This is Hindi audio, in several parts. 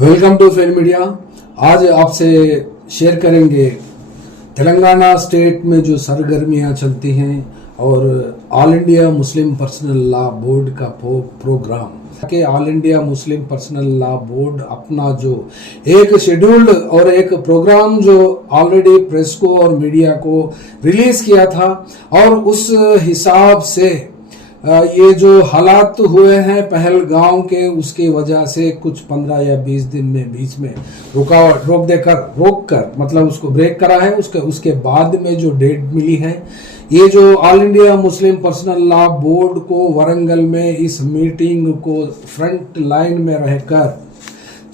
Welcome to fail media. आज आपसे शेयर करेंगे तेलंगाना स्टेट में जो सरगर्मियां चलती हैं और all India Muslim personal law board का प्रोग्राम के all India Muslim personal law board अपना जो एक शेड्यूल्ड और एक प्रोग्राम जो ऑलरेडी प्रेस को और मीडिया को रिलीज किया था और उस हिसाब से ये जो हालात हुए हैं पहलगांव के उसकी वजह से कुछ 15 या 20 दिन में बीच में रुकावट रोक कर मतलब उसको ब्रेक करा है। उसके बाद में जो डेट मिली है, ये जो all India Muslim personal law board को वरंगल में इस मीटिंग को फ्रंट लाइन में रहकर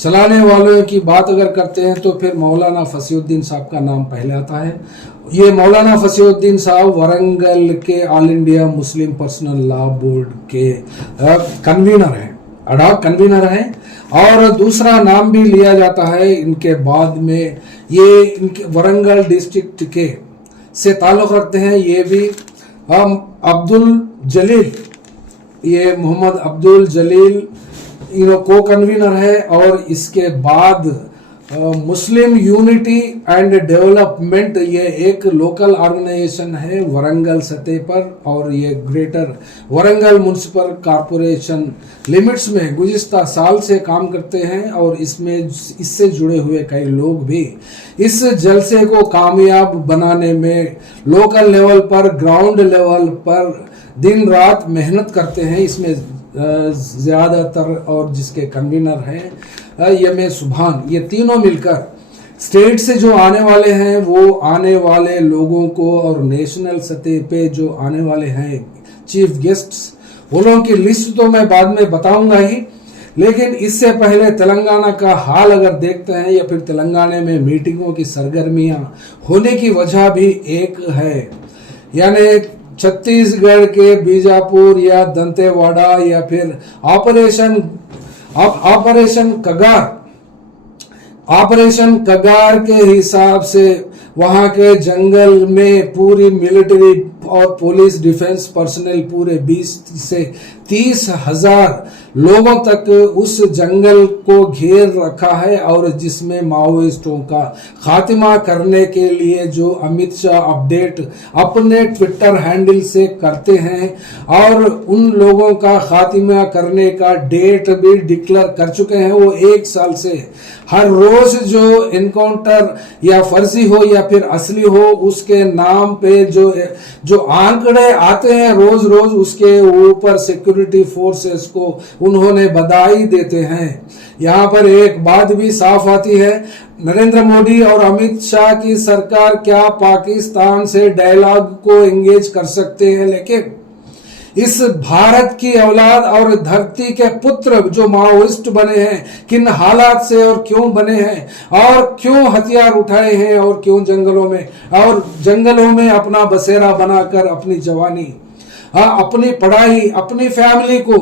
चलाने वालों की बात अगर करते हैं तो फिर मौलाना फसीउद्दीन साहब का नाम पहले आता है। ये मौलाना फसीउद्दीन साहब वरंगल के all India Muslim personal law board के कन्वीनर हैं, अडॉक कन्वीनर हैं। और दूसरा नाम भी लिया जाता है इनके बाद में, ये इनके वरंगल डिस्ट्रिक्ट के से ताल्लुक रखते हैं। ये भी अब्दुल जलील, ये मोहम्मद अब्दुल जलील को कन्वीनर है। और इसके बाद मुस्लिम यूनिटी एंड डेवलपमेंट, ये एक लोकल ऑर्गेनाइजेशन है वरंगल सतह पर और ये greater Warangal municipal corporation limits में गुज़िश्ता साल से काम करते हैं। और इससे जुड़े हुए कई लोग भी इस जलसे को कामयाब बनाने में लोकल लेवल पर, ग्राउंड लेवल पर दिन रात मेहनत करते हैं। इसमें ज़्यादातर और जिसके कन्वीनर हैं यमे सुभान, ये तीनों मिलकर स्टेट से जो आने वाले हैं वो आने वाले लोगों को और नेशनल सतह पे जो आने वाले हैं चीफ गेस्ट्स, वो लोगों की लिस्ट तो मैं बाद में बताऊंगा ही। लेकिन इससे पहले तेलंगाना का हाल अगर देखते हैं या फिर तेलंगाना में मीटिंगों की सरगर्मियां होने की वजह भी एक है, यानी छत्तीसगढ़ के बीजापुर या दंतेवाड़ा या फिर ऑपरेशन कगार के हिसाब से वहां के जंगल में पूरी मिलिट्री और पुलिस डिफेंस पर्सनल पूरे 20 से 30 हजार लोगों तक उस जंगल को घेर रखा है। और जिसमें माओइस्टों का खात्मा करने के लिए जो अमित शाह अपडेट अपने ट्विटर हैंडल से करते हैं और उन लोगों का खात्मा करने का डेट भी डिक्लेयर कर चुके हैं। वो 1 साल से हर रोज जो एनकाउंटर या फर्जी हो या फिर असली हो उसके नाम पे जो आंकड़े आते हैं रोज रोज, उसके ऊपर सिक्योरिटी फोर्सेस को उन्होंने बधाई देते हैं। यहाँ पर एक बात भी साफ आती है, नरेंद्र मोदी और अमित शाह की सरकार क्या पाकिस्तान से डायलॉग को एंगेज कर सकते हैं, लेकिन इस भारत की औलाद और धरती के पुत्र जो माओइस्ट बने हैं, किन हालात से और क्यों बने हैं और क्यों हथियार उठाए हैं और क्यों जंगलों में अपना बसेरा बनाकर अपनी जवानी, अपनी पढ़ाई, अपनी फैमिली को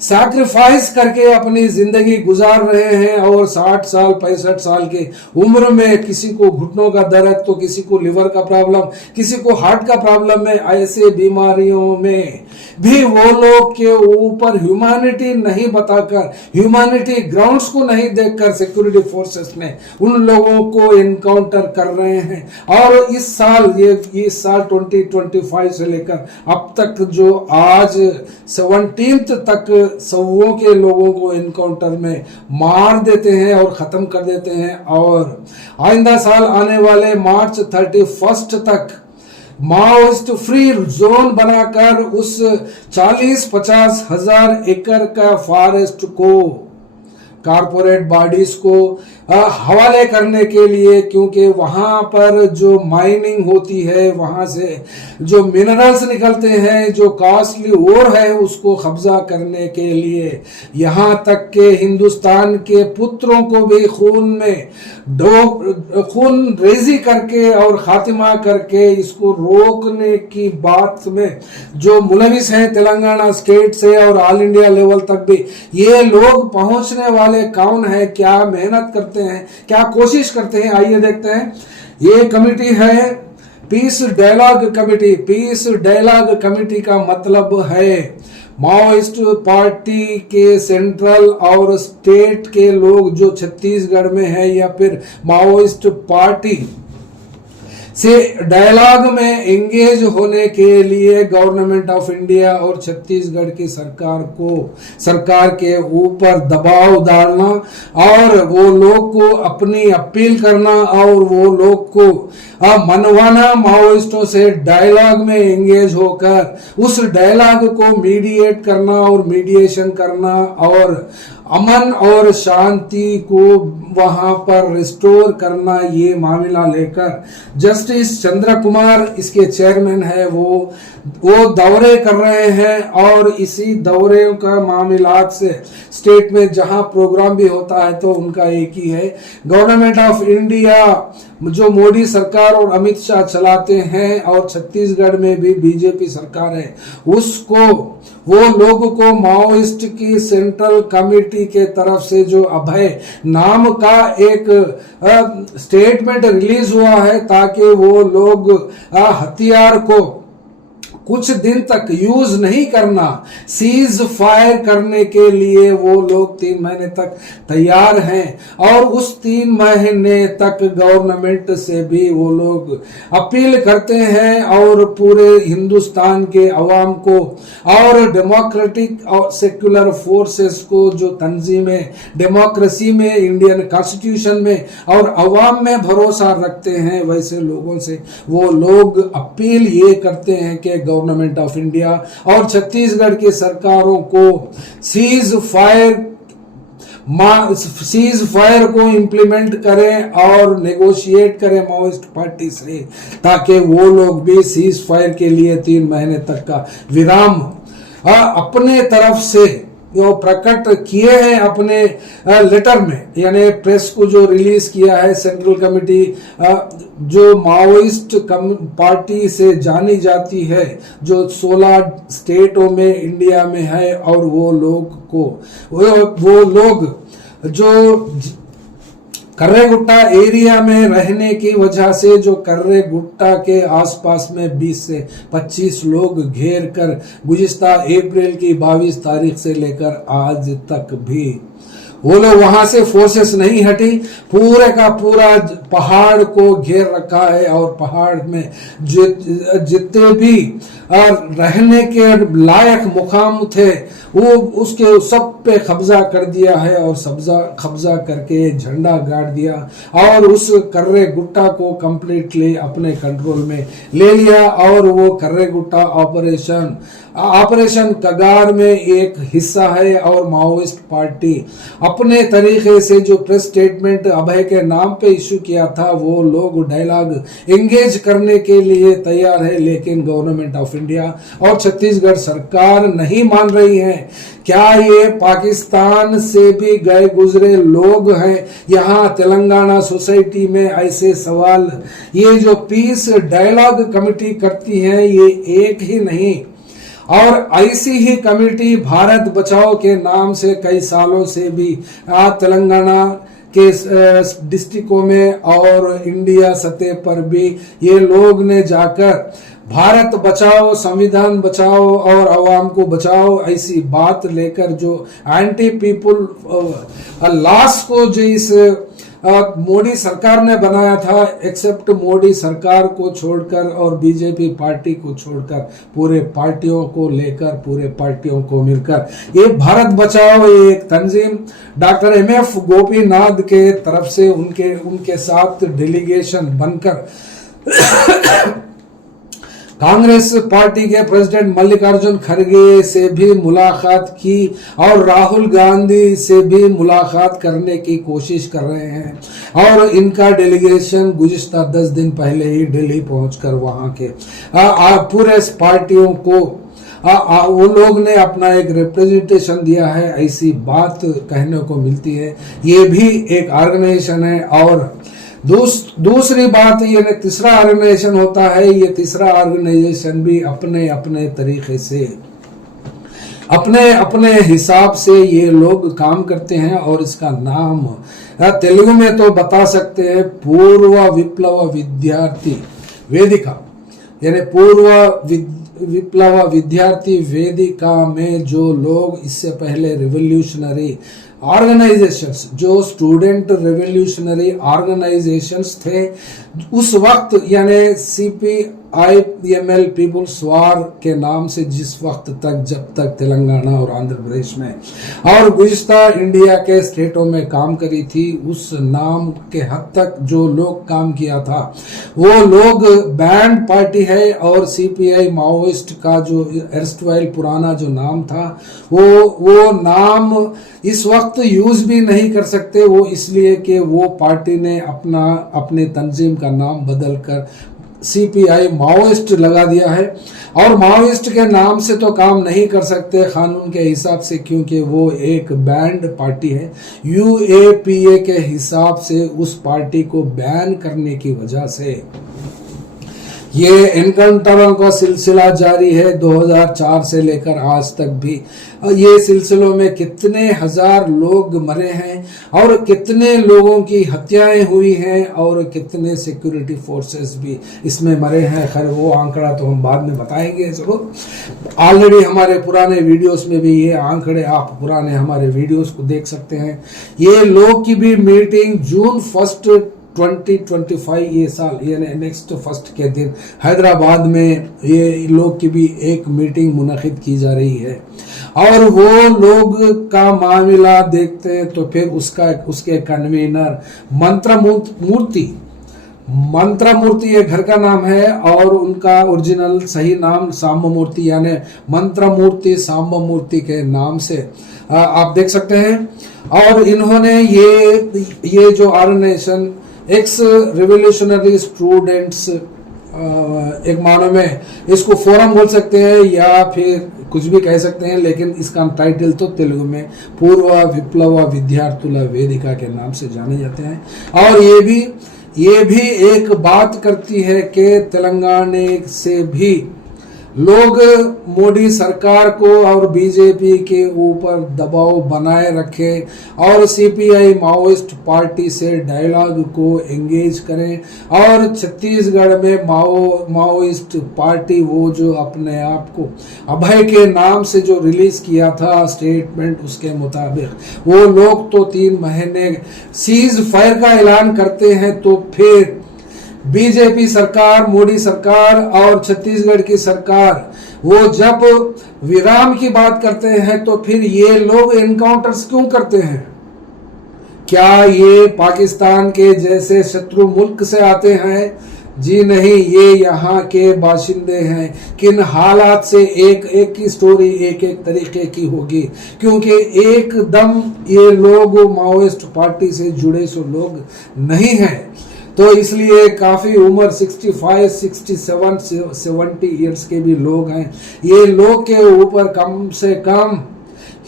सैक्रिफाइस करके अपनी जिंदगी गुजार रहे हैं। और 60 साल 65 साल के उम्र में किसी को घुटनों का दर्द तो किसी को लिवर का प्रॉब्लम, किसी को हार्ट का प्रॉब्लम है, ऐसे बीमारियों में भी वो लोग के ऊपर ह्यूमैनिटी नहीं बताकर, ह्यूमैनिटी ग्राउंड्स को नहीं देखकर सिक्योरिटी फोर्सेस ने उन लोगों को एनकाउंटर कर रहे हैं। और इस साल 2025 से लेकर अब तक जो आज 17 तक सौओं के लोगों को एनकाउंटर में मार देते हैं और खत्म कर देते हैं। और आइंदा साल आने वाले मार्च 31 तक माओइस्ट फ्री जोन बनाकर उस 40-50 हजार एकड़ का फॉरेस्ट को कारपोरेट बॉडीज को हवाले करने के लिए, क्योंकि वहां पर जो माइनिंग होती है, वहां से जो मिनरल्स निकलते हैं, जो कॉस्टली ओर है, उसको कब्जा करने के लिए यहाँ तक के हिंदुस्तान के पुत्रों को भी खून रेजी करके और खात्मा करके इसको रोकने की बात में जो मुलविस हैं तेलंगाना स्टेट से और ऑल इंडिया लेवल तक भी, ये लोग पहुंचने वाले कौन है, क्या मेहनत करते हैं, क्या कोशिश करते हैं, आइए देखते हैं। ये कमिटी है peace dialogue committee. Peace dialogue committee का मतलब है माओइस्ट पार्टी के सेंट्रल और स्टेट के लोग जो छत्तीसगढ़ में है या फिर माओइस्ट पार्टी से डायलॉग में एंगेज होने के लिए गवर्नमेंट ऑफ इंडिया और छत्तीसगढ़ की सरकार के ऊपर दबाव डालना और वो लोग को अपनी अपील करना और वो लोग को मनवाना माओइस्टों से डायलॉग में एंगेज होकर उस डायलॉग को मीडिएट करना और मीडिएशन करना और अमन और शांति को वहां पर रिस्टोर करना, ये मामला लेकर जस्टिस चंद्र कुमार इसके चेयरमैन है, वो दौरे कर रहे हैं और इसी दौरे का मामलात से स्टेट में जहां प्रोग्राम भी होता है तो उनका एक ही है, गवर्नमेंट ऑफ इंडिया जो मोदी सरकार और अमित शाह चलाते हैं और छत्तीसगढ़ में भी बीजेपी सरकार है, उसको वो लोगों को माओइस्ट की सेंट्रल कमेटी के तरफ से जो अभय नाम का एक स्टेटमेंट रिलीज हुआ है ताकि वो लोग हथियार को कुछ दिन तक यूज नहीं करना, सीज फायर करने के लिए वो लोग 3 महीने तक तैयार हैं और उस 3 महीने तक गवर्नमेंट से भी वो लोग अपील करते हैं और पूरे हिंदुस्तान के अवाम को और डेमोक्रेटिक और सेक्युलर फोर्सेस को जो तंजीमें डेमोक्रेसी में, इंडियन कॉन्स्टिट्यूशन में और अवाम में भरोसा रखते हैं, वैसे लोगों से वो लोग अपील ये करते हैं कि गवर्नमेंट ऑफ इंडिया और छत्तीसगढ़ की सरकारों को सीज फायर को इंप्लीमेंट करें और नेगोशिएट करें माओइस्ट पार्टी से ताकि वो लोग भी सीज फायर के लिए 3 महीने तक का विराम अपने तरफ से जो प्रकट किए हैं अपने लेटर में, यानी प्रेस को जो रिलीज किया है सेंट्रल कमेटी जो माओइस्ट पार्टी से जानी जाती है जो 16 स्टेटों में इंडिया में है और वो लोग जो कर्रेगुट्टा एरिया में रहने की वजह से जो कर्रेगुट्टा के आसपास में 20 से 25 लोग घेर कर गुज़िश्ता अप्रैल की 22 तारीख से लेकर आज तक भी वो लोग वहां से फोर्सेस नहीं हटी, पूरे का पूरा पहाड़ को घेर रखा है और पहाड़ में जितने भी रहने के लायक मुकाम थे वो उसके सब पे कब्जा कर दिया है और कब्जा करके झंडा गाड़ दिया और उस कर्रे गुट्टा को कंप्लीटली अपने कंट्रोल में ले लिया और वो कर्रे गुट्टा ऑपरेशन कगार में एक हिस्सा है और माओइस्ट पार्टी अपने तरीके से जो प्रेस स्टेटमेंट अभय के नाम पे इशू किया था वो लोग डायलॉग एंगेज करने के लिए तैयार है, लेकिन गवर्नमेंट ऑफ इंडिया और छत्तीसगढ़ सरकार नहीं मान रही है। क्या ये पाकिस्तान से भी गए गुजरे लोग हैं? यहाँ तेलंगाना सोसाइटी में ऐसे सवाल ये जो पीस डायलॉग कमेटी करती है ये एक ही नहीं और ऐसी ही कमेटी भारत बचाओ के नाम से कई सालों से भी तेलंगाना के डिस्ट्रिक्टों में और इंडिया सतह पर भी ये लोग ने जाकर भारत बचाओ, संविधान बचाओ और आवाम को बचाओ ऐसी बात लेकर जो एंटी पीपुल लॉस को जो इस मोदी सरकार ने बनाया था, एक्सेप्ट मोदी सरकार को छोड़कर और बीजेपी पार्टी को छोड़कर पूरे पार्टियों को लेकर पूरे पार्टियों को मिलकर ये भारत बचाओ ये एक तंजीम डॉक्टर MF गोपीनाथ के तरफ से उनके साथ डेलीगेशन बनकर कांग्रेस पार्टी के प्रेसिडेंट मल्लिकार्जुन खड़गे से भी मुलाकात की और राहुल गांधी से भी मुलाकात करने की कोशिश कर रहे हैं और इनका डेलीगेशन गुज़िश्ता 10 दिन पहले ही दिल्ली पहुंचकर वहां के पूरे पार्टियों को वो लोग ने अपना एक रिप्रेजेंटेशन दिया है, ऐसी बात कहने को मिलती है। ये भी एक ऑर्गेनाइजेशन है और दूसरी बात ये तीसरा ऑर्गेनाइजेशन होता है, ये तीसरा ऑर्गेनाइजेशन भी अपने अपने तरीके से अपने हिसाब से ये लोग काम करते हैं और इसका नाम तेलुगु में तो बता सकते हैं पूर्व विप्लव विद्यार्थी वेदिका। यानी पूर्व विप्लव विद्यार्थी वेदिका में जो लोग इससे पहले रिवोल्यूशनरी ऑर्गेनाइजेशंस, जो स्टूडेंट रिवोल्यूशनरी ऑर्गेनाइजेशंस थे उस वक्त, यानी CPIML पीपुल्स वार के नाम से जिस वक्त तक, जब तक तेलंगाना और आंध्र प्रदेश में और गुज़िश्ता इंडिया के स्टेटों में काम करी थी, उस नाम के हद तक जो लोग काम किया था वो लोग बैंड पार्टी है। और CPI माओइस्ट का जो एर्स्टवाइल पुराना जो नाम था वो नाम इस वक्त यूज भी नहीं कर सकते, वो इसलिए कि वो पार्टी ने अपने तंजीम का नाम बदलकर CPI माओइस्ट लगा दिया है। और माओइस्ट के नाम से तो काम नहीं कर सकते कानून के हिसाब से, क्योंकि वो एक बैंड पार्टी है। UAPA के हिसाब से उस पार्टी को बैन करने की वजह से ये एनकाउंटरों का सिलसिला जारी है 2004 से लेकर आज तक भी। ये सिलसिलों में कितने हजार लोग मरे हैं और कितने लोगों की हत्याएं हुई हैं और कितने सिक्योरिटी फोर्सेस भी इसमें मरे हैं। खैर वो आंकड़ा तो हम बाद में बताएंगे जरूर। ऑलरेडी हमारे पुराने वीडियोस में भी ये आंकड़े, आप पुराने हमारे वीडियोस को देख सकते हैं। ये लोग की भी मीटिंग जून 1 2025 ये साल, यानी नेक्स्ट 1 के दिन हैदराबाद में ये लोग की भी एक मीटिंग मुनक़िद की जा रही है। और वो लोग का मामला देखते हैं तो फिर उसके कन्वीनर मंत्र मूर्ति ये घर का नाम है और उनका ओरिजिनल सही नाम सांब मूर्ति, यानी मंत्र मूर्ति सांब मूर्ति के नाम से आप देख सकते हैं। और इन्होंने ये जो ऑर्गेनाइजेशन एक्स रिवोल्यूशनरी स्टूडेंट्स, एक मानो में इसको फोरम बोल सकते हैं या फिर कुछ भी कह सकते हैं, लेकिन इसका टाइटल तो तेलुगु में पूर्व विप्लव विद्यार्थुला वेदिका के नाम से जाने जाते हैं। और ये भी एक बात करती है कि तेलंगाना से भी लोग मोदी सरकार को और बीजेपी के ऊपर दबाव बनाए रखे और CPI माओइस्ट पार्टी से डायलॉग को एंगेज करें। और छत्तीसगढ़ में माओइस्ट पार्टी वो जो अपने आप को अभय के नाम से जो रिलीज किया था स्टेटमेंट, उसके मुताबिक वो लोग तो 3 महीने सीज फायर का ऐलान करते हैं, तो फिर बीजेपी सरकार, मोदी सरकार और छत्तीसगढ़ की सरकार वो जब विराम की बात करते हैं तो फिर ये लोग एनकाउंटर्स क्यों करते हैं? क्या ये पाकिस्तान के जैसे शत्रु मुल्क से आते हैं? जी नहीं, ये यहाँ के बाशिंदे हैं। किन हालात से एक की स्टोरी एक तरीके की होगी, क्योंकि एकदम ये लोग माओइस्ट पार्टी से जुड़े सो लोग नहीं हैं। तो इसलिए काफ़ी उम्र 65, 67, 70 ईयर्स के भी लोग हैं। ये लोग के ऊपर कम से कम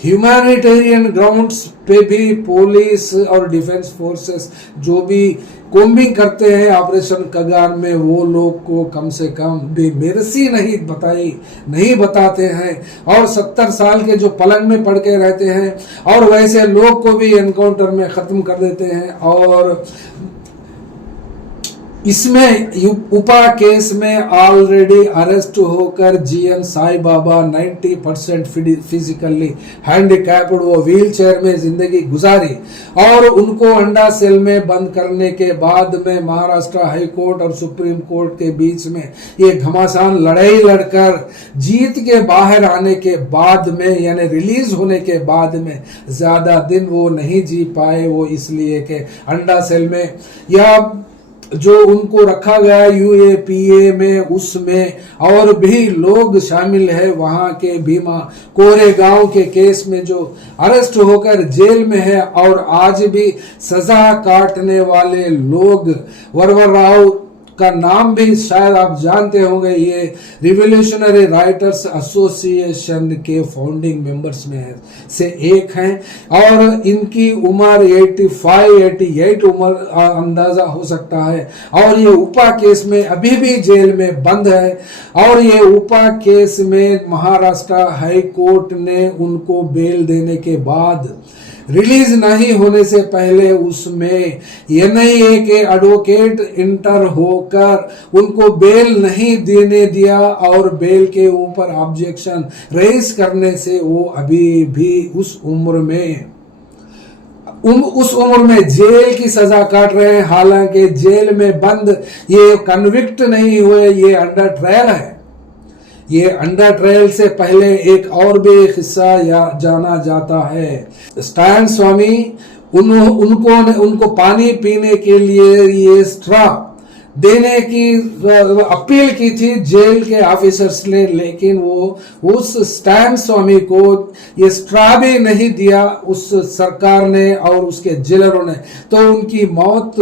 ह्यूमैनिटेरियन ग्राउंड्स पे भी पुलिस और डिफेंस फोर्सेस जो भी कोम्बिंग करते हैं ऑपरेशन कगार में, वो लोग को कम से कम बेमेरसी नहीं बताते हैं। और 70 साल के जो पलंग में पड़ के रहते हैं और वैसे लोग को भी एनकाउंटर में ख़त्म कर देते हैं। और इसमें उपा केस में ऑलरेडी अरेस्ट होकर GN Sai Baba 90% physically handicapped, वो व्हील चेयर में जिंदगी गुजारी और उनको अंडा सेल में बंद करने के बाद में महाराष्ट्र हाई कोर्ट और सुप्रीम कोर्ट के बीच में ये घमासान लड़ाई लड़कर जीत के बाहर आने के बाद में, यानी रिलीज होने के बाद में ज्यादा दिन वो नहीं जी पाए। वो इसलिए कि अंडा सेल में या जो उनको रखा गया UAPA में, उसमें और भी लोग शामिल है। वहां के भीमा कोरेगांव के केस में जो अरेस्ट होकर जेल में है और आज भी सजा काटने वाले लोग, वरवर राव का नाम भी शायद आप जानते होंगे, ये रिवोल्यूशनरी राइटर्स एसोसिएशन के फाउंडिंग मेंबर्स में से एक हैं और इनकी उम्र 85-88 उम्र अंदाजा हो सकता है। और ये उपा केस में अभी भी जेल में बंद है और ये उपा केस में महाराष्ट्र हाई कोर्ट ने उनको बेल देने के बाद रिलीज नहीं होने से पहले उसमें यह नहीं है कि एडवोकेट इंटर होकर उनको बेल नहीं देने दिया और बेल के ऊपर ऑब्जेक्शन रेज करने से वो अभी भी उस उम्र में जेल की सजा काट रहे हैं। हालांकि जेल में बंद ये कन्विक्ट नहीं हुए, ये अंडर ट्रायल है। ये अंडर ट्रायल से पहले एक और भी किस्सा जाना जाता है। स्टैन स्वामी उनको पानी पीने के लिए ये स्ट्रॉ देने की अपील की थी जेल के ऑफिसर्स ने, लेकिन वो उस स्टैन स्वामी को ये स्ट्रॉ भी नहीं दिया उस सरकार ने और उसके जेलरों ने, तो उनकी मौत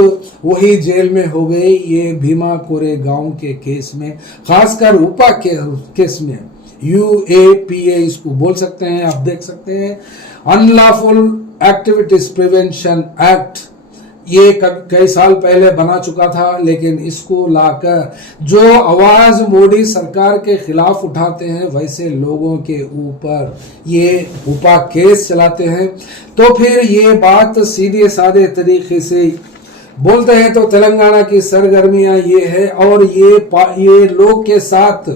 वही जेल में हो गई। ये भीमा कोरे गांव के केस में, खासकर उपा के केस में, UAPA इसको बोल सकते हैं, आप देख सकते हैं, अनलॉफुल एक्टिविटीज प्रिवेंशन एक्ट। ये कई साल पहले बना चुका था, लेकिन इसको लाकर जो आवाज मोदी सरकार के खिलाफ उठाते हैं वैसे लोगों के ऊपर ये उपा केस चलाते हैं। तो फिर ये बात सीधे साधे तरीके से बोलते हैं तो तेलंगाना की सरगर्मियां ये है, और ये लोग के साथ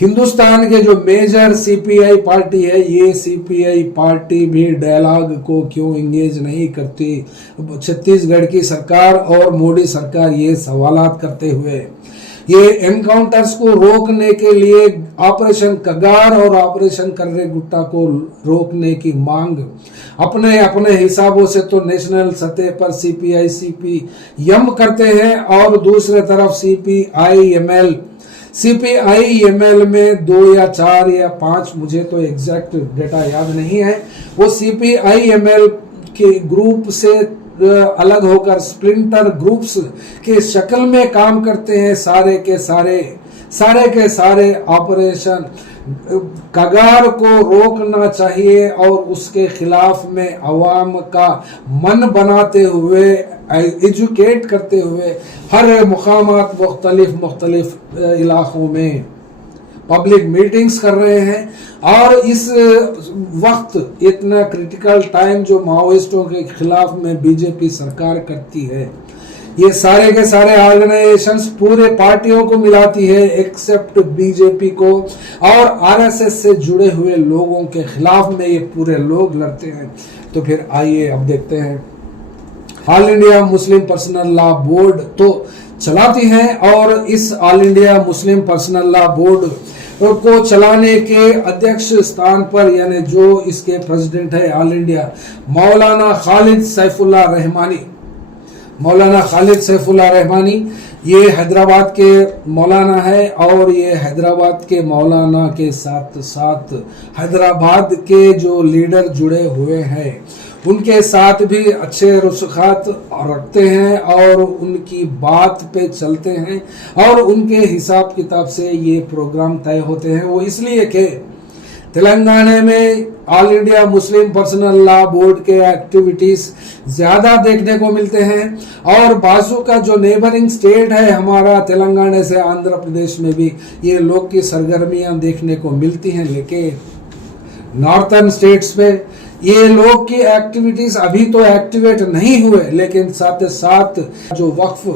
हिंदुस्तान के जो मेजर CPI पार्टी है, ये CPI पार्टी भी डायलॉग को क्यों एंगेज नहीं करती। छत्तीसगढ़ की सरकार और मोदी सरकार ये सवालात करते हुए ये एनकाउंटर्स को रोकने के लिए ऑपरेशन कगार और ऑपरेशन कर्रे गुट्टा को रोकने की मांग अपने अपने हिसाबों से तो नेशनल सतह पर CPI CPM करते हैं, और दूसरे तरफ CPI-ML में 2 या 4 या 5, मुझे तो एग्जैक्ट डेटा याद नहीं है, वो CPI-ML के ग्रुप से अलग होकर स्प्लिंटर ग्रुप्स के शक्ल में काम करते हैं। सारे के सारे ऑपरेशन कगार को रोकना चाहिए और उसके खिलाफ में अवाम का मन बनाते हुए, एजुकेट करते हुए हर मुकामात मुख्तलिफ इलाकों में पब्लिक मीटिंग्स कर रहे हैं। और इस वक्त इतना क्रिटिकल टाइम जो माओइस्टों के खिलाफ में बीजेपी सरकार करती है, ये सारे के सारे ऑर्गेनाइजेशंस पूरे पार्टियों को मिलाती है एक्सेप्ट बीजेपी को, और आरएसएस से जुड़े हुए लोगों के खिलाफ में ये पूरे लोग लड़ते हैं। तो फिर आइए अब देखते हैं। All India Muslim personal law board तो चलाती है, और इस all India Muslim personal law board को चलाने के अध्यक्ष स्थान पर, यानी जो इसके प्रेसिडेंट है ऑल इंडिया, मौलाना खालिद सैफुल्लाह रहमानी, ये हैदराबाद के मौलाना है, और ये हैदराबाद के मौलाना के साथ साथ हैदराबाद के जो लीडर जुड़े हुए हैं उनके साथ भी अच्छे रुसूखात रखते हैं और उनकी बात पे चलते हैं, और उनके हिसाब किताब से ये प्रोग्राम तय होते हैं। वो इसलिए कि तेलंगाना में all India Muslim personal law board के एक्टिविटीज ज्यादा देखने को मिलते हैं, और बाजू का जो नेबरिंग स्टेट है हमारा तेलंगाना से, आंध्र प्रदेश में भी ये लोग की सरगर्मियां देखने को मिलती हैं। लेकिन नॉर्थर्न स्टेट्स में ये लोग की एक्टिविटीज अभी तो एक्टिवेट नहीं हुए, लेकिन साथ साथ जो वक्फ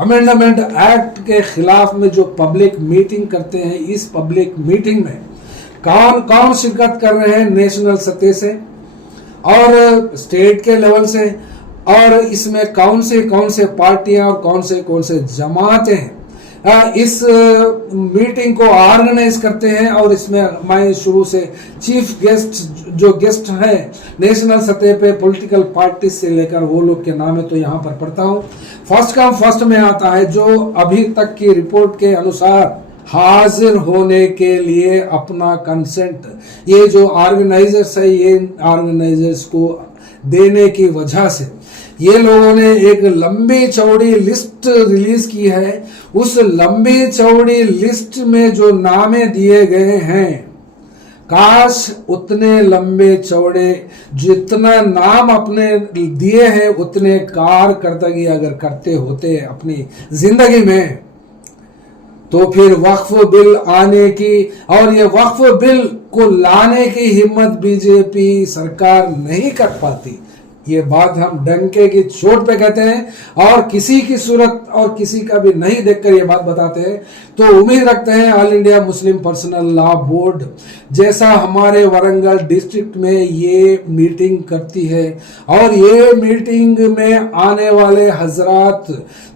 अमेंडमेंट एक्ट के खिलाफ में जो पब्लिक मीटिंग करते हैं, इस पब्लिक मीटिंग में कौन कौन शिरकत कर रहे हैं नेशनल सतह से और स्टेट के लेवल से, और इसमें कौन से पार्टियां और कौन से जमातें इस मीटिंग को ऑर्गेनाइज करते हैं। और इसमें मैं शुरू से चीफ गेस्ट है नेशनल सतह पे पॉलिटिकल पार्टी से लेकर वो लोग के नाम है तो यहाँ पर पढ़ता हूँ। फर्स्ट कम फर्स्ट में आता है, जो अभी तक की रिपोर्ट के अनुसार हाजिर होने के लिए अपना कंसेंट ये जो ऑर्गेनाइजर्स है, ये ऑर्गेनाइजर्स को देने की वजह से ये लोगों ने एक लंबी चौड़ी लिस्ट रिलीज की है। उस लंबी चौड़ी लिस्ट में जो नामे दिए गए हैं, काश उतने लंबे चौड़े जितना नाम अपने दिए हैं उतने कारकर्दगी अगर करते होते अपनी जिंदगी में तो फिर वक्फ बिल आने की और ये वक्फ बिल को लाने की हिम्मत बीजेपी सरकार नहीं कर पाती। ये बात हम डंके की चोट पे कहते हैं और किसी की सूरत और किसी का भी नहीं देखकर ये बात बताते हैं। तो उम्मीद रखते हैं all India Muslim personal law board जैसा हमारे वरंगल डिस्ट्रिक्ट में ये मीटिंग करती है और ये मीटिंग में आने वाले हजरात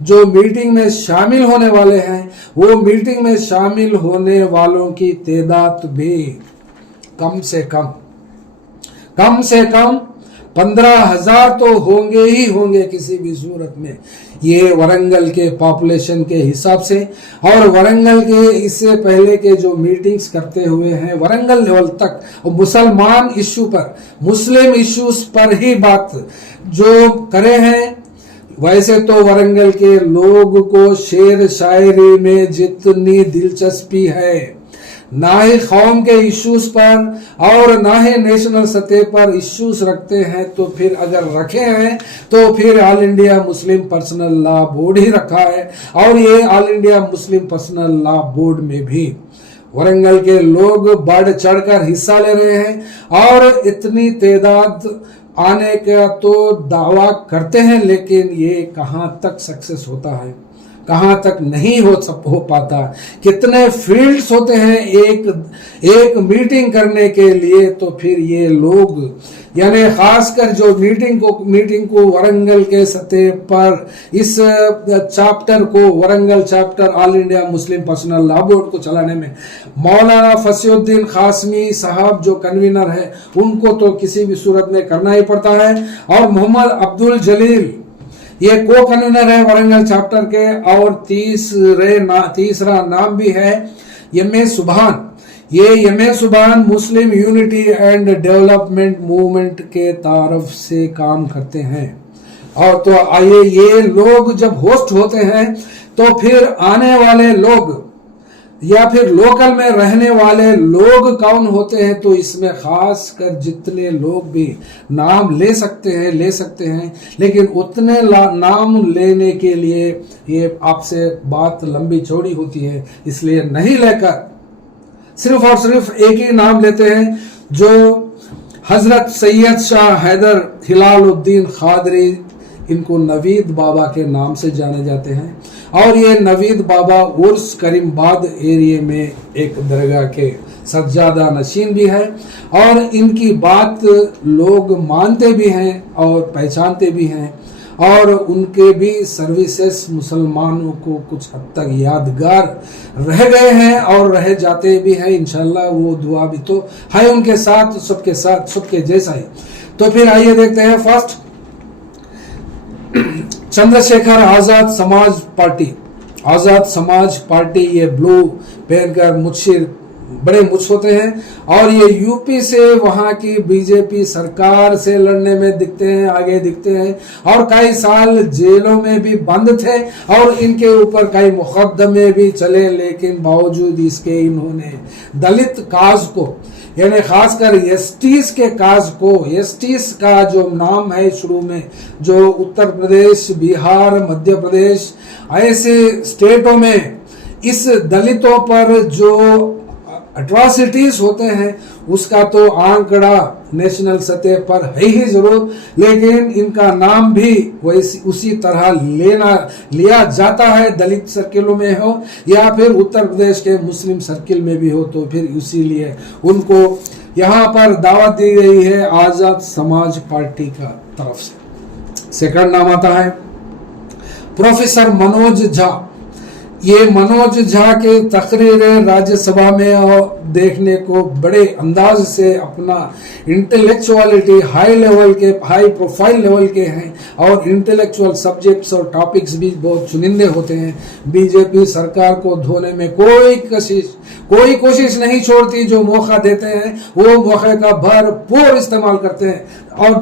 जो मीटिंग में शामिल होने वाले हैं वो मीटिंग में शामिल होने वालों की तादाद भी कम से कम 15,000 तो होंगे ही होंगे किसी भी सूरत में, ये वरंगल के पॉपुलेशन के हिसाब से। और वरंगल के इससे पहले के जो मीटिंग्स करते हुए हैं वरंगल लेवल तक मुसलमान इश्यू पर, मुस्लिम इश्यूज पर ही बात जो करे हैं। वैसे तो वरंगल के लोग को शेर शायरी में जितनी दिलचस्पी है ना ही कौम के इश्यूज पर और ना ही नेशनल सतह पर इश्यूज रखते हैं, तो फिर अगर रखे हैं तो फिर all India Muslim personal law board ही रखा है और ये all India Muslim personal law board में भी वरंगल के लोग बढ़ चढ़कर हिस्सा ले रहे हैं और इतनी तादाद आने का तो दावा करते हैं, लेकिन ये कहां तक सक्सेस होता है, कहां तक नहीं हो पाता। कितने फील्ड्स होते हैं एक मीटिंग करने के लिए, तो फिर ये लोग यानी खासकर जो मीटिंग को वरंगल के सतह पर इस चैप्टर को Warangal chapter all India Muslim personal law board को चलाने में मौलाना फसीउद्दीन कासमी साहब जो कन्वीनर है उनको तो किसी भी सूरत में करना ही पड़ता है और मोहम्मद अब्दुल जलील ये को कन्वीनर है वरंगल चैप्टर के और तीसरा नाम भी है एम.ए. सुभान। ये एम.ए. सुभान Muslim unity and development movement के तरफ से काम करते हैं। और तो आइए ये लोग जब होस्ट होते हैं तो फिर आने वाले लोग या फिर लोकल में रहने वाले लोग कौन होते हैं, तो इसमें खास कर जितने लोग भी नाम ले सकते हैं, लेकिन उतने नाम लेने के लिए ये आपसे बात लंबी चौड़ी होती है, इसलिए नहीं लेकर सिर्फ और सिर्फ एक ही नाम लेते हैं जो हजरत सैयद शाह हैदर हिलालुद्दीन खादरी, इनको नवीद बाबा के नाम से जाने जाते हैं और ये नवीद बाबा उर्स करीमबाद एरिया में एक दरगाह के सज्जादा नशीन भी है और इनकी बात लोग मानते भी हैं और पहचानते भी हैं और उनके भी सर्विसेज मुसलमानों को कुछ हद तक यादगार रह गए हैं और रह जाते भी हैं। इंशाल्लाह वो दुआ भी तो है उनके साथ सबके जैसा ही। तो फिर आइए देखते हैं फर्स्ट चंद्रशेखर आजाद समाज पार्टी ये ब्लू पहनकर मुझसे बड़े मुझ होते हैं और ये यूपी से वहां की बीजेपी सरकार से लड़ने में आगे दिखते हैं और कई साल जेलों में भी बंद थे और इनके ऊपर कई मुकदमे भी चले, लेकिन बावजूद इसके इन्होंने दलित काज को यानी खासकर एसटीज के काज को, एसटीज का जो नाम है शुरू में जो उत्तर प्रदेश, बिहार, मध्य प्रदेश ऐसे स्टेटों में इस दलितों पर जो अट्रॉसिटीज होते हैं उसका तो आंकड़ा नेशनल सतह पर है ही जरूर, लेकिन इनका नाम भी वैसी उसी तरह लिया जाता है, दलित सर्किलों में हो या फिर उत्तर प्रदेश के मुस्लिम सर्किल में भी हो, तो फिर इसीलिए उनको यहाँ पर दावत दी गई है आजाद समाज पार्टी का तरफ से। सेकंड नाम आता है प्रोफेसर मनोज झा। ये मनोज झा के तकरीरें राज्यसभा में और देखने को बड़े अंदाज से अपना इंटेलेक्चुअलिटी हाई प्रोफाइल लेवल के हैं और इंटेलेक्चुअल सब्जेक्ट्स और टॉपिक्स भी बहुत चुनिंदे होते हैं। बीजेपी सरकार को धोने में कोई कोशिश नहीं छोड़ती, जो मौका देते हैं वो मौके का भरपूर इस्तेमाल करते हैं। और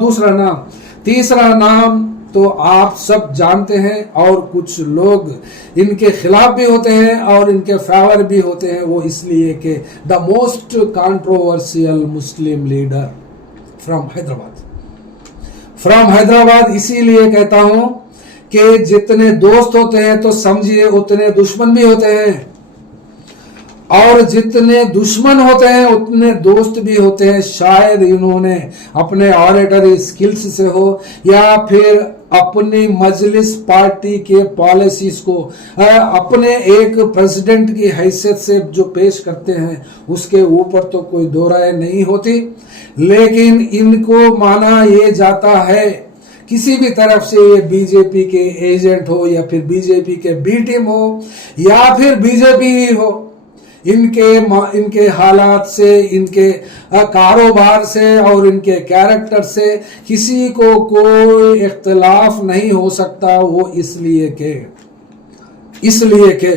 तीसरा नाम तो आप सब जानते हैं और कुछ लोग इनके खिलाफ भी होते हैं और इनके फेवर भी होते हैं, वो इसलिए कि the most controversial Muslim leader from Hyderabad. इसीलिए कहता हूं कि जितने दोस्त होते हैं तो समझिए उतने दुश्मन भी होते हैं। और जितने दुश्मन होते हैं उतने दोस्त भी होते हैं। शायद इन्होंने अपने ऑरेटरी स्किल्स से हो या फिर अपनी मजलिस पार्टी के पॉलिसीज को अपने एक प्रेसिडेंट की हैसियत से जो पेश करते हैं उसके ऊपर तो कोई दो राय नहीं होती, लेकिन इनको माना ये जाता है किसी भी तरफ से, ये बीजेपी के एजेंट हो या फिर बीजेपी के बी टीम हो या फिर बीजेपी ही हो, इनके हालात से, इनके कारोबार से और इनके कैरेक्टर से किसी को कोई इख्तिलाफ नहीं हो सकता। वो इसलिए के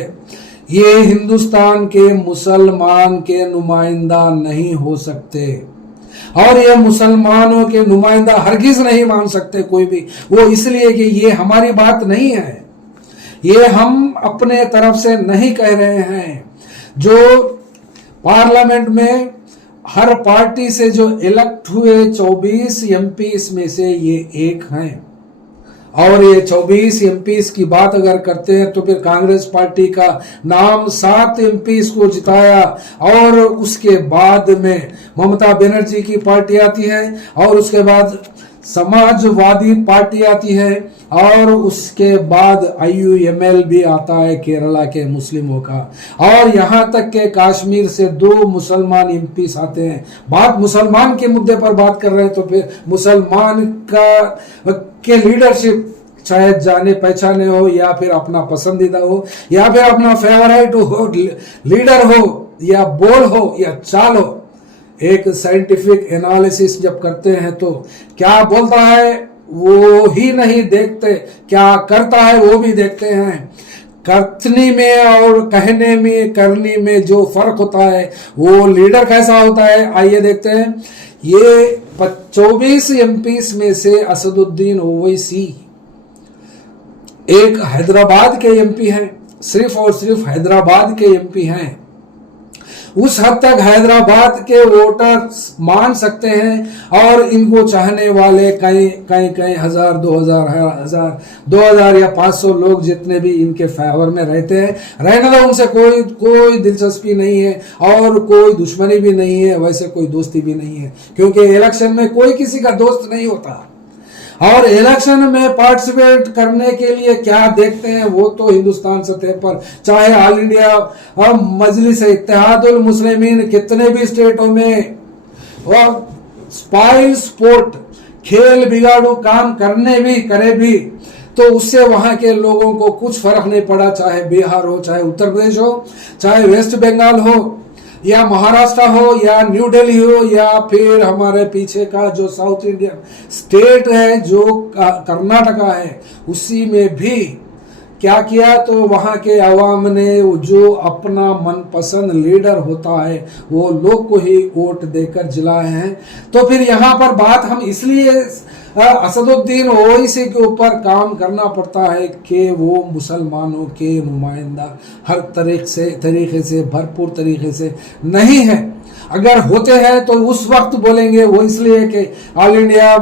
ये हिंदुस्तान के मुसलमान के नुमाइंदा नहीं हो सकते और ये मुसलमानों के नुमाइंदा हरगिज नहीं मान सकते कोई भी। वो इसलिए कि ये हमारी बात नहीं है, ये हम अपने तरफ से नहीं कह रहे हैं। जो पार्लियामेंट में हर पार्टी से जो इलेक्ट हुए 24 एमपी में से ये एक हैं और ये 24 एमपी की बात अगर करते हैं तो फिर कांग्रेस पार्टी का नाम 7 एमपी को जिताया और उसके बाद में ममता बनर्जी की पार्टी आती है और उसके बाद समाजवादी पार्टी आती है और उसके बाद IUML भी आता है केरला के मुस्लिमों का, और यहाँ तक के कश्मीर से 2 मुसलमान एमपी आते हैं। बात मुसलमान के मुद्दे पर बात कर रहे हैं तो फिर मुसलमान के लीडरशिप चाहे जाने पहचाने हो या फिर अपना पसंदीदा हो या फिर अपना फेवरेट हो, लीडर हो या बोल हो या चाल हो, एक साइंटिफिक एनालिसिस जब करते हैं तो क्या बोलता है वो ही नहीं देखते, क्या करता है वो भी देखते हैं। करने में और कहने में करने में जो फर्क होता है वो लीडर कैसा होता है, आइए देखते हैं। ये 24 एमपी में से असदुद्दीन ओवैसी एक हैदराबाद के एमपी हैं, सिर्फ और सिर्फ हैदराबाद के एमपी हैं। उस हद तक हैदराबाद के वोटर मान सकते हैं और इनको चाहने वाले कई हजार 2000 या 500 लोग जितने भी इनके फेवर में रहते हैं, रहने दो, उनसे कोई दिलचस्पी नहीं है और कोई दुश्मनी भी नहीं है, वैसे कोई दोस्ती भी नहीं है, क्योंकि इलेक्शन में कोई किसी का दोस्त नहीं होता। और इलेक्शन में पार्टिसिपेट करने के लिए क्या देखते हैं वो तो हिंदुस्तान सतह पर चाहे ऑल इंडिया और मजलिस इत्तेहादुल मुस्लिमीन कितने भी स्टेटों में और स्पाइल स्पोर्ट खेल बिगाड़ू काम करे भी तो उससे वहां के लोगों को कुछ फर्क नहीं पड़ा, चाहे बिहार हो, चाहे उत्तर प्रदेश हो, चाहे वेस्ट बंगाल हो या महाराष्ट्र हो या न्यू दिल्ली हो या फिर हमारे पीछे का जो साउथ इंडियन स्टेट है जो कर्नाटका है, उसी में भी क्या किया तो वहां के अवाम ने जो अपना मनपसंद लीडर होता है वो लोग को ही वोट देकर जिलाए हैं। तो फिर यहाँ पर बात हम इसलिए असदुद्दीन ओवैसी के ऊपर काम करना पड़ता है कि वो मुसलमानों के नुमाइंदा हर तरीके से भरपूर तरीके से नहीं है। अगर होते हैं तो उस वक्त बोलेंगे, वो इसलिए कि ऑल इंडिया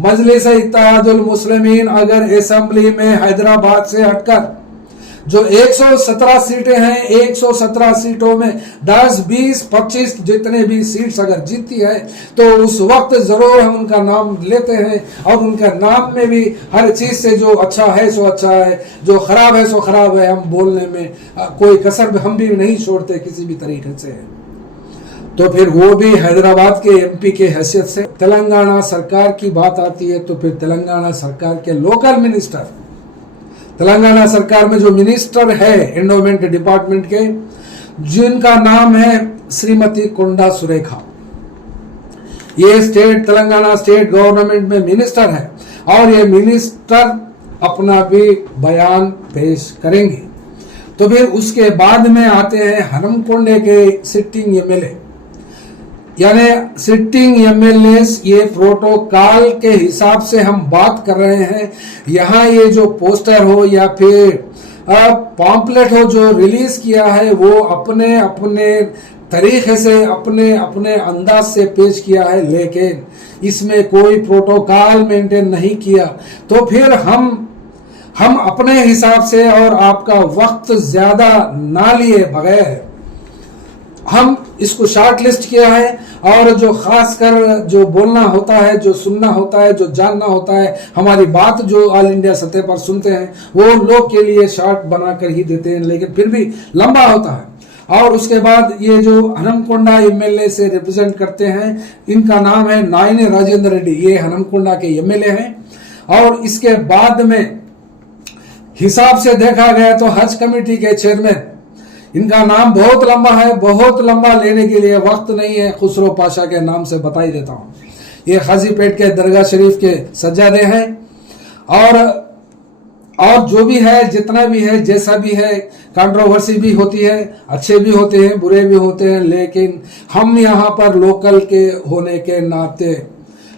मजलिस इत्तेहादुल मुस्लिमीन अगर असेंबली में हैदराबाद से हटकर जो 117 सीटें हैं, 117 सीटों में 10, 20, 25 जितने भी सीट्स अगर जीतती है तो उस वक्त जरूर हम उनका नाम लेते हैं और उनका नाम में भी हर चीज से जो अच्छा है सो अच्छा है, जो खराब है सो खराब है, हम बोलने में कोई कसर हम भी नहीं छोड़ते किसी भी तरीके से। तो फिर वो भी हैदराबाद के एमपी के हैसियत से। तेलंगाना सरकार की बात आती है तो फिर तेलंगाना सरकार के लोकल मिनिस्टर, तेलंगाना सरकार में जो मिनिस्टर है एंडोमेंट डिपार्टमेंट के, जिनका नाम है श्रीमती कोंडा सुरेखा, ये तेलंगाना स्टेट गवर्नमेंट में मिनिस्टर है और ये मिनिस्टर अपना भी बयान पेश करेंगे। तो फिर उसके बाद में आते हैं हनमकोंडे के सिटिंग एमएलए, यानी सिटिंग एमएलए। ये प्रोटोकॉल के हिसाब से हम बात कर रहे हैं। यहाँ ये जो पोस्टर हो या फिर पॉम्पलेट हो जो रिलीज किया है वो अपने अपने तरीके से अपने अपने अंदाज से पेश किया है, लेकिन इसमें कोई प्रोटोकॉल मेंटेन नहीं किया। तो फिर हम अपने हिसाब से और आपका वक्त ज्यादा ना लिए बगैर हम इसको शॉर्ट लिस्ट किया है, और जो खासकर जो बोलना होता है, जो सुनना होता है, जो जानना होता है, हमारी बात जो ऑल इंडिया सतह पर सुनते हैं, वो लोग के लिए शॉर्ट बनाकर ही देते हैं, लेकिन फिर भी लंबा होता है। और उसके बाद ये जो हनमकोंडा एमएलए से रिप्रेजेंट करते हैं, इनका नाम है नायने राजेंद्र रेड्डी, ये हनमकोंडा के एमएलए हैं। और इसके बाद में हिसाब से देखा गया तो हज कमेटी के चेयरमैन, इनका नाम बहुत लंबा है, बहुत लंबा लेने के लिए वक्त नहीं है, खुसरो पाशा के नाम से बता ही देता हूं। ये खाजीपेट के दरगाह शरीफ के सज्जादे हैं। और जो भी है, जितना भी है, जैसा भी है, कंट्रोवर्सी भी होती है, अच्छे भी होते हैं, बुरे भी होते हैं, लेकिन हम यहाँ पर लोकल के होने के नाते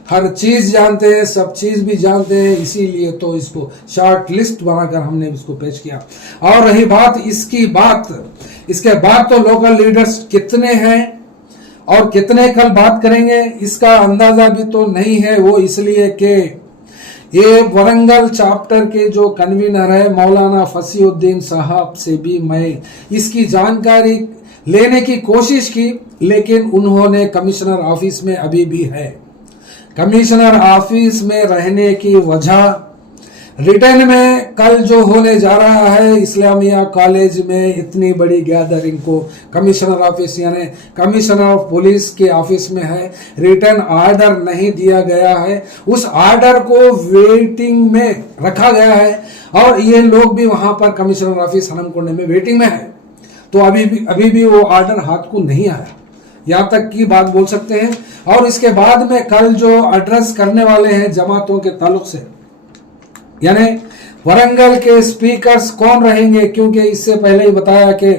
हर चीज जानते हैं, सब चीज भी जानते हैं, इसीलिए तो इसको शॉर्ट लिस्ट बनाकर हमने इसको पेश किया। और रही बात इसके बाद तो लोकल लीडर्स कितने हैं और कितने कल बात करेंगे, इसका अंदाजा भी तो नहीं है। वो इसलिए कि ये वरंगल चैप्टर के जो कन्वीनर है मौलाना फसीउद्दीन साहब से भी मैं इसकी जानकारी लेने की कोशिश की, लेकिन उन्होंने कमिश्नर ऑफिस में अभी भी है। कमिश्नर ऑफिस में रहने की वजह, रिटर्न में कल जो होने जा रहा है इस्लामिया कॉलेज में इतनी बड़ी गैदरिंग को कमिश्नर ऑफिस यानी कमिश्नर ऑफ पुलिस के ऑफिस में है, रिटर्न ऑर्डर नहीं दिया गया है, उस ऑर्डर को वेटिंग में रखा गया है, और ये लोग भी वहां पर कमिश्नर ऑफिस हनमकोंडा में वेटिंग में है। तो अभी भी वो ऑर्डर हाथ को नहीं आया, यहाँ तक की बात बोल सकते हैं। और इसके बाद में कल जो एड्रेस करने वाले हैं जमातों के ताल्लुक से, यानी वरंगल के स्पीकर्स कौन रहेंगे, क्योंकि इससे पहले ही बताया कि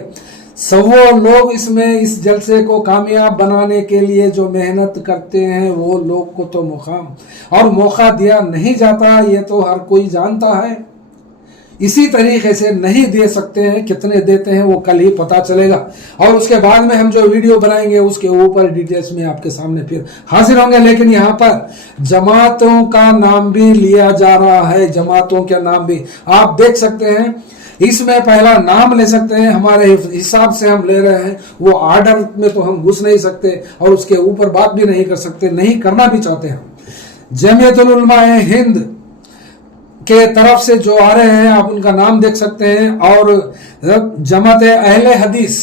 सवो लोग इसमें इस जलसे को कामयाब बनाने के लिए जो मेहनत करते हैं, वो लोग को तो मौका दिया नहीं जाता, ये तो हर कोई जानता है। इसी तरीके से नहीं दे सकते हैं, कितने देते हैं वो कल ही पता चलेगा। और उसके बाद में हम जो वीडियो बनाएंगे उसके ऊपर डिटेल्स में आपके सामने फिर हाजिर होंगे। लेकिन यहाँ पर जमातों का नाम भी लिया जा रहा है, जमातों के नाम भी आप देख सकते हैं। इसमें पहला नाम ले सकते हैं, हमारे हिसाब से हम ले रहे हैं, वो ऑर्डर में तो हम घुस नहीं सकते और उसके ऊपर बात भी नहीं कर सकते, नहीं करना भी चाहते हम। जमीयतुल उलमा हिंद के तरफ से जो आ रहे हैं आप उनका नाम देख सकते हैं, और जमात अहले हदीस,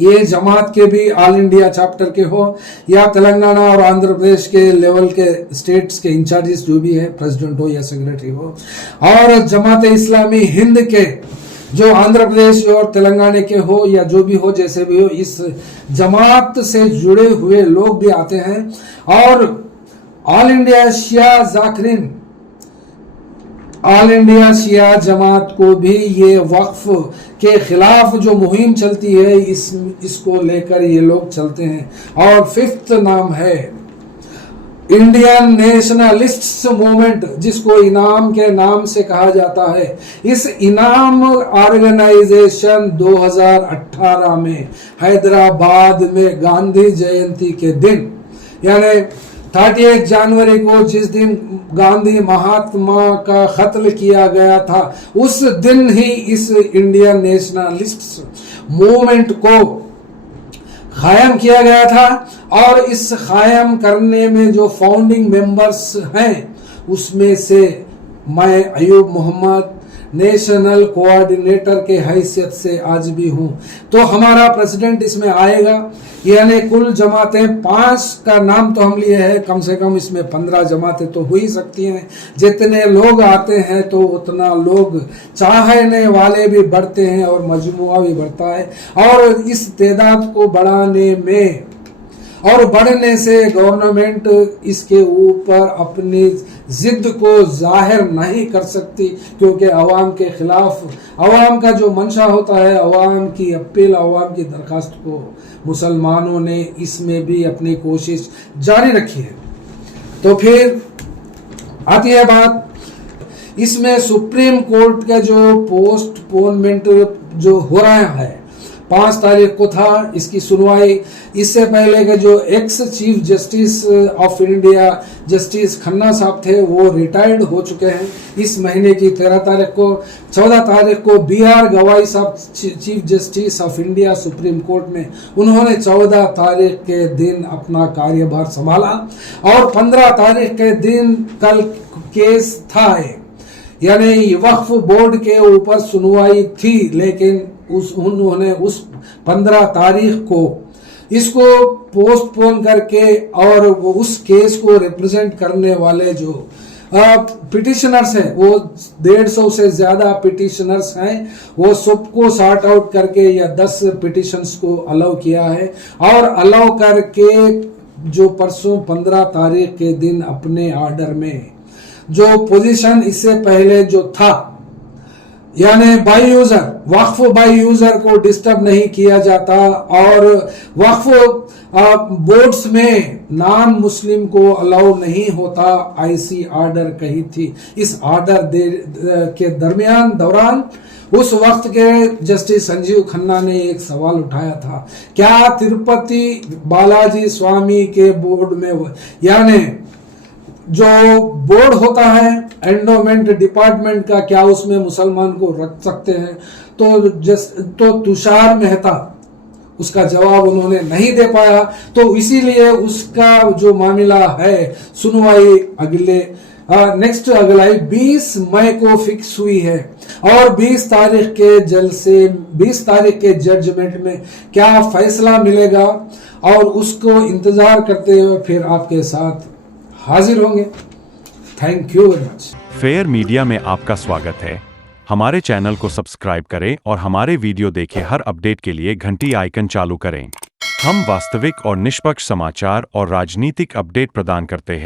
ये जमात के भी ऑल इंडिया चैप्टर के हो या तेलंगाना और आंध्र प्रदेश के लेवल के स्टेट्स के इंचार्जेस जो भी है, प्रेसिडेंट हो या सेक्रेटरी हो, और जमात इस्लामी हिंद के जो आंध्र प्रदेश और तेलंगाना के हो या जो भी हो, जैसे भी हो, इस जमात से जुड़े हुए लोग भी आते हैं। और ऑल इंडिया शिया जमात को भी ये वक्फ के खिलाफ जो मुहिम चलती है, इसको लेकर ये लोग चलते हैं। और फिफ्थ नाम है इंडियन नेशनलिस्ट्स मूवमेंट, जिसको इनाम के नाम से कहा जाता है। इस इनाम ऑर्गेनाइजेशन 2018 में हैदराबाद में गांधी जयंती के दिन, यानी 30 जनवरी को जिस दिन गांधी महात्मा का कत्ल किया गया था, उस दिन ही इस इंडियन नेशनलिस्ट्स मूवमेंट को कायम किया गया था। और इस कायम करने में जो फाउंडिंग मेंबर्स हैं, उसमें से मैं अयूब मोहम्मद नेशनल कोऑर्डिनेटर के हैसियत से आज भी हूं। तो हमारा प्रेसिडेंट इसमें आएगा, यानी कुल जमातें 5 का नाम तो हम लिए हैं, कम से कम इसमें 15 जमातें तो हो ही सकती हैं। जितने लोग आते हैं तो उतना लोग चाहने वाले भी बढ़ते हैं और मजमुआ भी बढ़ता है। और इस तादाद को बढ़ाने में और बढ़ने से गवर्नमेंट इसके ऊपर अपनी जिद को जाहिर नहीं कर सकती, क्योंकि अवाम के खिलाफ, अवाम का जो मंशा होता है, अवाम की अपील, अवाम की दरखास्त को मुसलमानों ने इसमें भी अपनी कोशिश जारी रखी है। तो फिर आती है बात, इसमें सुप्रीम कोर्ट का जो पोस्टपोनमेंट जो हो रहा है, 5 तारीख को था इसकी सुनवाई। इससे पहले के जो ex chief justice of India justice Khanna साहब थे वो रिटायर्ड हो चुके हैं। इस महीने की 13 तारीख को 14 तारीख को BR गवाई साहब chief justice of India supreme court में, उन्होंने 14 तारीख के दिन अपना कार्यभार संभाला और 15 तारीख के दिन कल केस था, यानी वक्फ बोर्ड के ऊपर सुनवाई थी, लेकिन उन्होंने उस 15 तारीख को इसको पोस्टपोन करके और वो उस केस को रिप्रेजेंट करने वाले जो पिटिशनर्स हैं, वो 150 से ज्यादा पिटिशनर्स हैं, वो सबको सॉर्ट आउट करके या 10 पिटिशंस को अलाउ किया है और अलाउ करके जो परसों 15 तारीख के दिन अपने ऑर्डर में जो पोजीशन इससे पहले जो था, यानी by user, Waqf by user को डिस्टर्ब नहीं किया जाता और वक्फ बोर्ड्स में नॉन मुस्लिम को अलाउ नहीं होता, ऐसी ऑर्डर कही थी। इस ऑर्डर के दौरान उस वक्त के जस्टिस संजीव खन्ना ने एक सवाल उठाया था, क्या तिरुपति बालाजी स्वामी के बोर्ड में, यानी जो बोर्ड होता है एंडोमेंट डिपार्टमेंट का, क्या उसमें मुसलमान को रख सकते हैं? तो तुषार मेहता उसका जवाब उन्होंने नहीं दे पाया, तो इसीलिए उसका जो मामला है सुनवाई नेक्स्ट अगलाई 20 मई को फिक्स हुई है और 20 तारीख के जजमेंट में क्या फैसला मिलेगा और उसको इंतजार करते हुए फिर आपके साथ हाजिर होंगे। Thank you very much. Fair media में आपका स्वागत है। हमारे चैनल को सब्सक्राइब करें और हमारे वीडियो देखें। हर अपडेट के लिए घंटी आइकन चालू करें। हम वास्तविक और निष्पक्ष समाचार और राजनीतिक अपडेट प्रदान करते हैं।